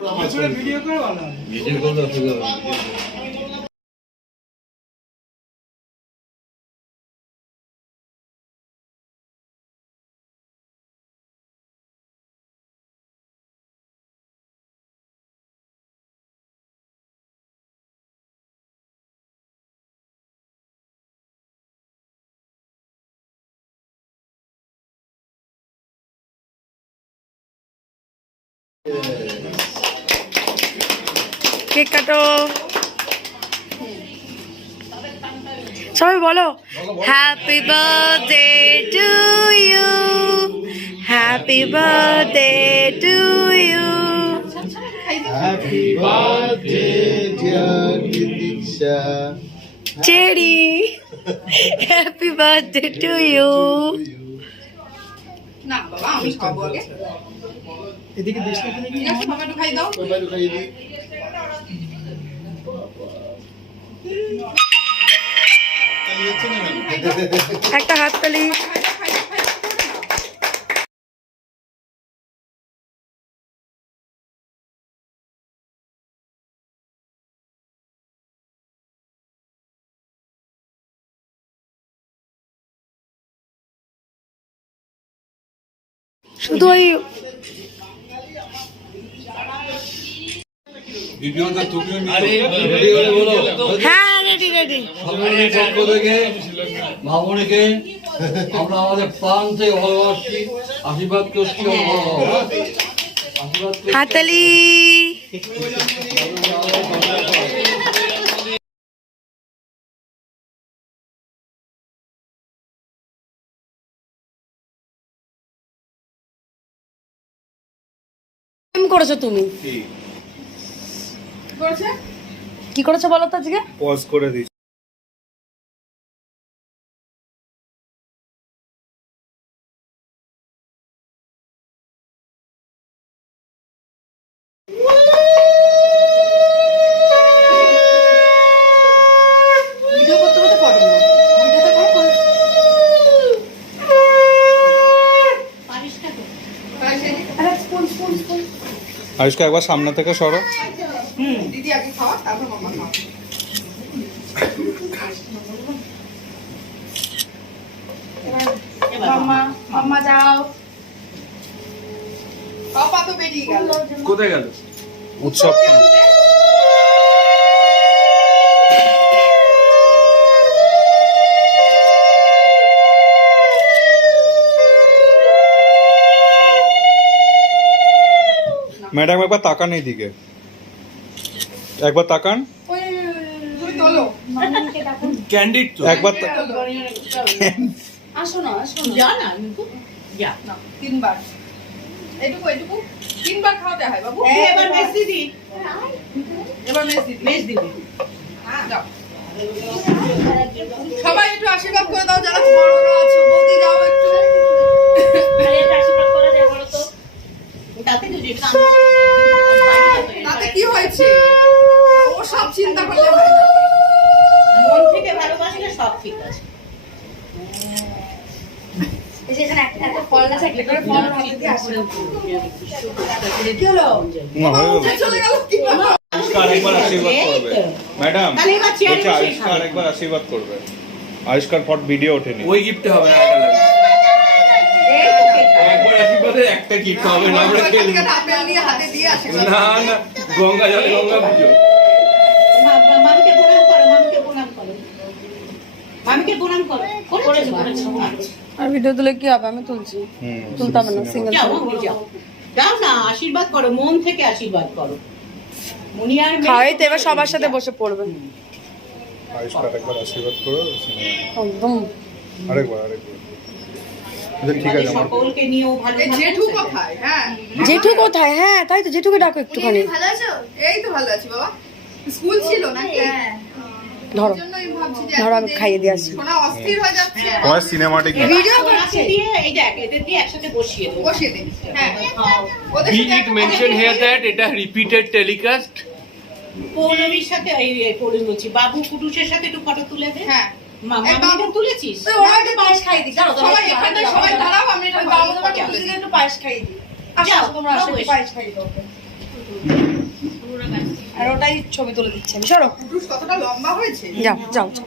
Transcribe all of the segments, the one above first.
Video করে ভালো video করে কেক কাটো সবাই বলো happy birthday to you happy birthday to you happy birthday dear Titiksha Cherry happy birthday to you না বাবা আমি খাবো আগে এদিকে দেশ থেকে ঠিক আছে বাবা একটু খাই দাও বাবা একটু খাইয়ে দিই একটা হাততালি শুধু ওই ভিডিওটা তুমিও রেডি করে বলো। হ্যাঁ রেডি রেডি ভগবানের পক্ষ থেকে ভাবনীকে আমরা আমাদের প্রাণ থেকে ভালোবাসি, আশীর্বাদ করছি। আশীর্বাদ করছি। হাততালি কেমন করেছো তুমি করেছে কি করেছো বলো তো আজকে পজ করে দিই ভিডিও করতে করতে ফটো নাও ভিডিওটা করো পারিসটা তো আরে স্পুন স্পুন স্পুন আয়ুষ্কা একবার সামনে থেকে সরো দিদি আগে খাওয়া তারপর মামা খাওয়া মামা মামা যাও পাপা তো বেরিয়ে গেল কোথায় গেল উৎসব ম্যাডাম একবার তাকান এইদিকে একবার তাকান ওই তুমি তোলো ক্যান্ডিড তো একবার আসো না যা না যা না তিনবার এটুকু এটুকু তিনবার খাওয়াতে হয় বাবু এবার মেস দিদি এবার মেস দিদি যাও সবাই একটু আশীর্বাদ করে দাও যারা বড়রা আছো বৌদি যাও একটু তাতে কি হয়েছে ও সব চিন্তা করলে হয় না মন থেকে ভালোবাসলে সব ঠিক আছে চলে গেল কি ব্যাপার? আরেকবার আশীর্বাদ করবে ম্যাডাম বলছি আয়ুষ্কার একবার আশীর্বাদ করবে আয়ুষ্কার ফট ভিডিও ওঠেনি ওই গিফট হবে না একবার আশীর্বাদে একটা গিফট হবে না আমরা খেলবো থেকে আপেল নিয়ে হাতে দিয়ে আশীর্বাদ না না গঙ্গা জলে গঙ্গা পুজো মামিকে প্রণাম করো মামিকে প্রণাম করো করেছো আর ভিডিও তুলে কি হবে আমি তুলছি তুলতাম না সিঙ্গেল যাও মামি যাও যাও না আশীর্বাদ করো মন থেকে আশীর্বাদ করো মুনিয়ার খাওয়াই তো এবার সবার সাথে বসে পড়বে আয়ুষ্কার একবার আশীর্বাদ করো একদম আরেকবার ঠিক আছে আমার সকলকে নিয়েও ভালো এই জেঠু কোথায় হ্যাঁ জেঠু কোথায় হ্যাঁ তাই তো জেঠুকে ডাকো একটুখানি ভালো আছো এই তো ভালো আছি বাবা স্কুল ছিল নাকি হ্যাঁ ধরো জন্যই ভাবছি যে ধরো আমি খাইয়ে দিয়ে আসি সোনা অস্থির হয়ে যাচ্ছে তোমার সিনেমাটিক ভিডিও করছে দিয়ে এই দেখ এদের দিয়ে একসাথে বসিয়ে দেবো বসিয়ে দিন হ্যাঁ ওদের Be সাথে it mentioned here that এটা repeated telecast পৌলমীর সাথে এই পৌলমী বলছি বাবু কুটুসের সাথে একটু ফটো তুলে দে হ্যাঁ মামিকে তুলেছিস তো ওরা একটু পায়েস খাইয়ে দিই দাঁড়াও সবাই এখানে সবাই দাঁড়াও আমি এটা বাবুর পাটি তুলে একটু পায়েস খাইয়ে দিই আসো তোমরা আসো একটু পায়েস খাইয়ে দাও আর ওটাই ছবি তুলে দিচ্ছি আমি, সরো। পুটুস কতটা লম্বা হয়েছে। যাও যাও যাও।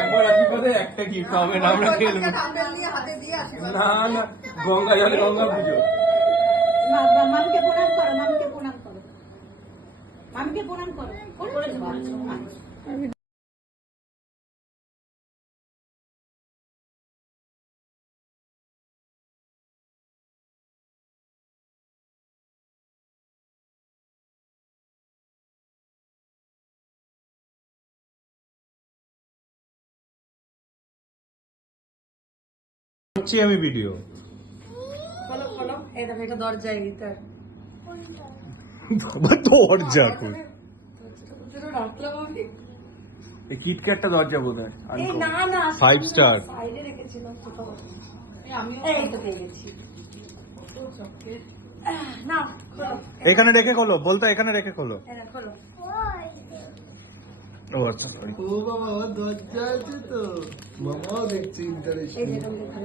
একবার আশীর্বাদে একটা গিফট হবে না, আমরা খেলবো। কান্ডেল দিয়ে হাতে দিয়ে আশীর্বাদ না না, গঙ্গা জলে গঙ্গা পুজো। মামিকে প্রণাম করো, মামিকে প্রণাম করো, মামিকে প্রণাম করো। করেছো? আচ্ছা। করছি আমি ভিডিও। খোলো খোলো, এই দেখো এটা দরজায় ভিতর। দরজা কই? দুটো রাখলাম আমি। এই কিটক্যাটটা দরজা বোধহয়। এই না না, 5 স্টার। সাইডে রেখেছিলাম কোথাও। আমিও এই তো পেয়ে গেছি। না খোলো, এখানে রেখে খোলো, বলতো এখানে রেখে খোলো। এই দেখো খোলো। ও আচ্ছা, সরি। ও বাবা, ও দরজা আছে তো, মামাও দেখছে ইন্টারেস্ট। এই যে তুমি দেখো।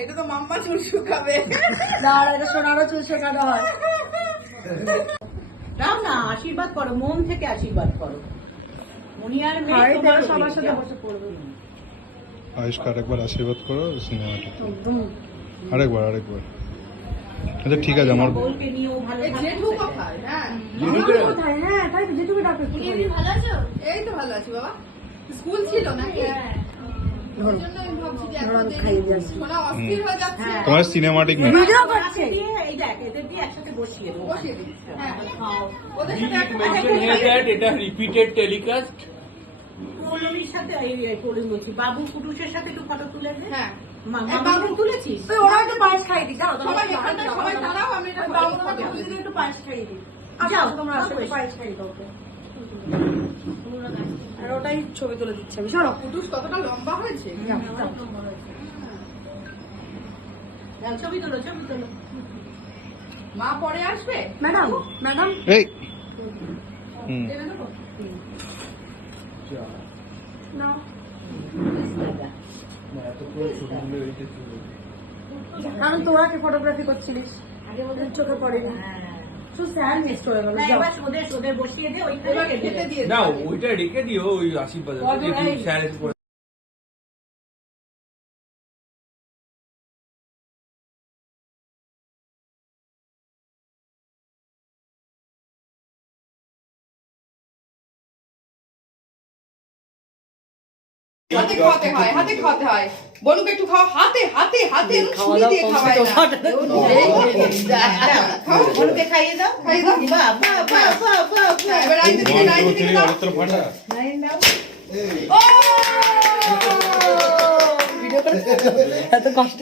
এটা তো মাম্মা চুল শুকাবে। দাঁড়া, এটা সোনারও চুল শেখানো হয়। দাও না, আশীর্বাদ করো, মন থেকে আশীর্বাদ করো। মুনিয়ার মেয়ে হাই তোমার দেখো, সবার হয়ে সাথে যাও। বসে পড়বে। আয়ুষ্কার একবার আশীর্বাদ করো সিনেমাটা। একদম। আরেকবার। আচ্ছা ঠিক আছে, আমার বউকে নিয়েও ভালো এই থাকবে। জেঠু কোথায়? হ্যাঁ কোথায়? হ্যাঁ তাই তো, যেটুকু ডাক্তার। এই তো ভালো আছি বাবা। স্কুল ছিল নাকি? ওই জন্য আমি ভাবছি যে এখন খাইয়ে দিয়ে আসি। সোনা অস্থির হয়ে যাচ্ছে। তোমার সিনেমাটিক নেই। ভিডিও করছে। এই দেখ, এদের দিয়ে একসাথে বসিয়ে দেবো। বসিয়ে দিই। হ্যাঁ খাও। ওদের We সাথে did mention here that এটা repeated telecast. পৌলমীর সাথে এই পৌলমী বলছি, বাবু কুটুসের সাথে একটু ফটো তুলে দে। হ্যাঁ বাবু তুলেছিস? ওই ওরা একটু পায়েস খাইয়ে দিই, যাও। সবাই এখানটায় সবাই দাঁড়াও, আমি এটা বাবুর ফটো হাতে তুলে দিই। একটু পায়েস খাইয়ে দিই। যাও, যাও তোমরা যাও, আসো, একটু বসো। পায়েস খাইয়ে দাও ওকে। আর ওটাই ছবি তুলে দিচ্ছি আমি, সরো। পুটুস কতটা লম্বা হয়েছে। যাও, যাও। যাও, ছবি তোলো, ছবি তোলো। মা পরে আসবে। ম্যাডাম ম্যাডাম, এই হুম। দেবে দেবো? নাও। কারণ তোরা কি ফটোগ্রাফি করছিলিস, আগে ওদের চোখে পড়েনি। তো স্যার মিস হয়ে গেল। না, যাও। এবার সোদে বসিয়ে দে, ওইখানে এবার রেখে খেতে দে। দিয়ে না, দাও। ওইটা রেখে দিও, ওই আশীর্বাদে। এই- স্যার এসে পড়ে। হাতে খাওয়াতে হয়, হাতে খাওয়াতে হয়। বনুকে একটু খাও, হাতে হাতে হাতে, এরকম ছুরি দিয়ে খাওয়ায় না। খাও, বনুকে খাইয়ে দাও। খাইয়ে দাও। বাহ, বাহ, বাহ, বাহ, বাহ, বাহ। এবার রাইতে দিকে, 1 রাইতে 2 দিকে 3 দাও। অরিত্র ফাটা ও! এত কষ্ট